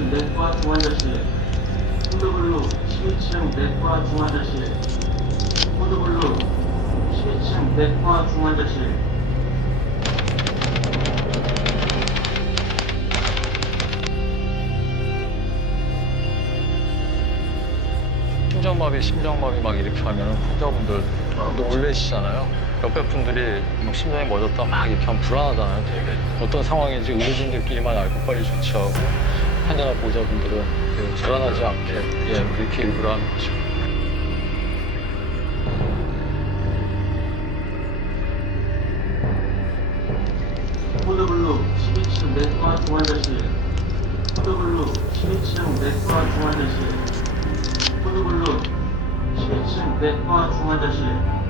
내과 중환자실 코드블루 12층 내과 중환자실 코드블루 12층 내과 중환자실 심장마비, 심장마비 막 이렇게 하면 환자분들 놀라시잖아요. 옆에 분들이 막 심장이 멎었다 막 이렇게 하면 불안하잖아요. 되게. 어떤 상황인지 의료진들끼리만 알고 빨리 조치하고 환자나 보호자분들은 그 불안하지 않게 예, 이렇게 일부러 하는 거죠. 코드블루 12층 내과 중환자실. 코드블루 12층 내과 중환자실. 코드블루 12층 내과 중환자실